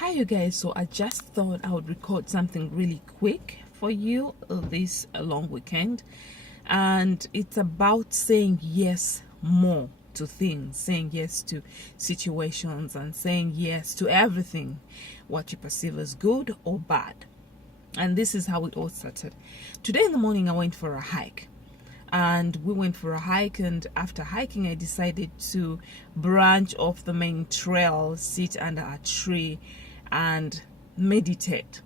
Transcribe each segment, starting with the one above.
Hi you guys, so I just thought I would record something really quick for you this long weekend, and it's about saying yes more to things, saying yes to situations, and saying yes to everything, what you perceive as good or bad. And this is how it all started. Today in the morning I went for a hike, and we went for a hike, and after hiking I decided to branch off the main trail, sit under a tree and meditate.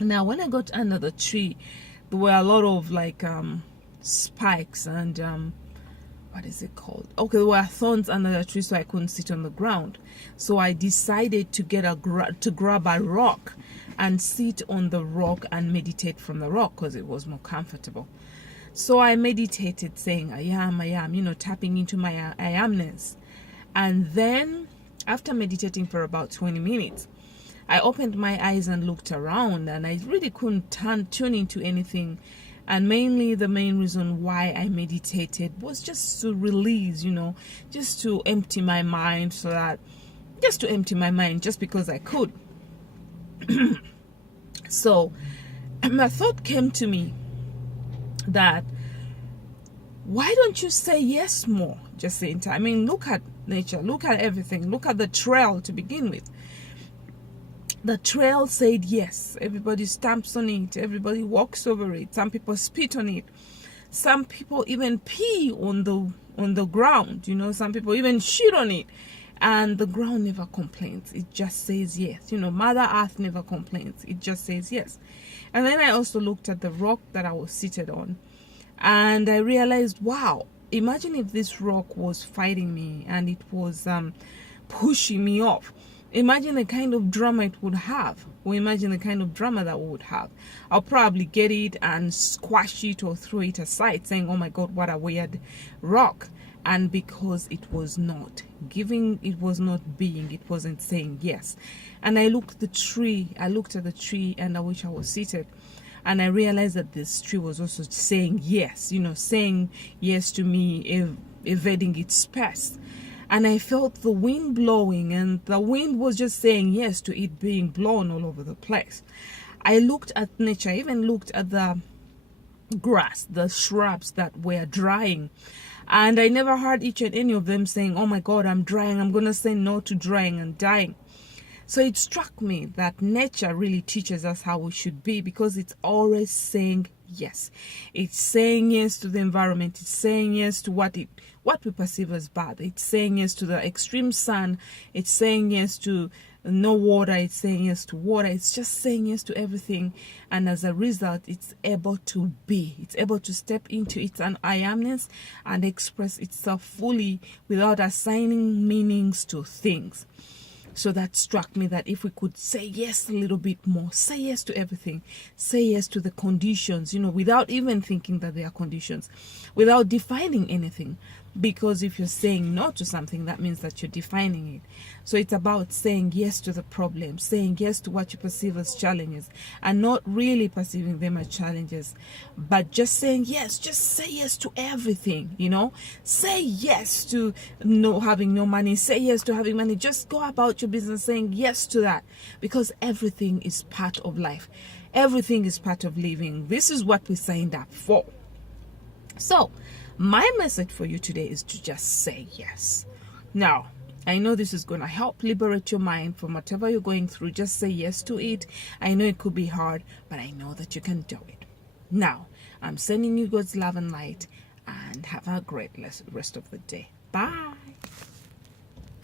Now when I got under the tree, there were a lot of spikes and what is it called, okay, there were thorns under the tree, so I couldn't sit on the ground. So I decided to grab a rock and sit on the rock and meditate from the rock because it was more comfortable. So I meditated saying I am, tapping into my I amness. And then after meditating for about 20 minutes, I opened my eyes and looked around, and I really couldn't tune into anything. And mainly the main reason why I meditated was just to release, just to empty my mind, just because I could. So my thought came to me that, why don't you say yes more? Just saying time. I mean, look at nature, look at everything, look at the trail to begin with. The trail said yes. Everybody stamps on it, everybody walks over it, some people spit on it, some people even pee on the ground, some people even shit on it, and the ground never complains. It just says yes. Mother Earth never complains, it just says yes. And then I also looked at the rock that I was seated on, and I realized, wow, imagine if this rock was fighting me and it was pushing me off. Imagine the kind of drama it would have, or imagine the kind of drama that we would have. I'll probably get it and squash it or throw it aside, saying, oh my God, what a weird rock. And because it was not giving, it was not being, it wasn't saying yes. And I looked at the tree, and I wish I was seated. And I realized that this tree was also saying yes, saying yes to me, evading its pest. And I felt the wind blowing, and the wind was just saying yes to it being blown all over the place. I looked at nature, I even looked at the grass, the shrubs that were drying. And I never heard each and any of them saying, oh my God, I'm drying, I'm going to say no to drying and dying. So it struck me that nature really teaches us how we should be, because it's always saying yes. It's saying yes to the environment. It's saying yes to what we perceive as bad. It's saying yes to the extreme sun. It's saying yes to no water. It's saying yes to water. It's just saying yes to everything. And as a result, it's able to be. It's able to step into its I amness and express itself fully without assigning meanings to things. So that struck me, that if we could say yes a little bit more, say yes to everything, say yes to the conditions, without even thinking that they are conditions, without defining anything. Because if you're saying no to something, that means that you're defining it. So it's about saying yes to the problem, saying yes to what you perceive as challenges, and not really perceiving them as challenges, but just saying yes. Just say yes to everything, Say yes to having no money, say yes to having money. Just go about your business saying yes to that, because everything is part of life. Everything is part of living. This is what we signed up for. So my message for you today is to just say yes. Now, I know this is going to help liberate your mind from whatever you're going through. Just say yes to it. I know it could be hard, but I know that you can do it. Now, I'm sending you God's love and light, and have a great rest of the day. Bye.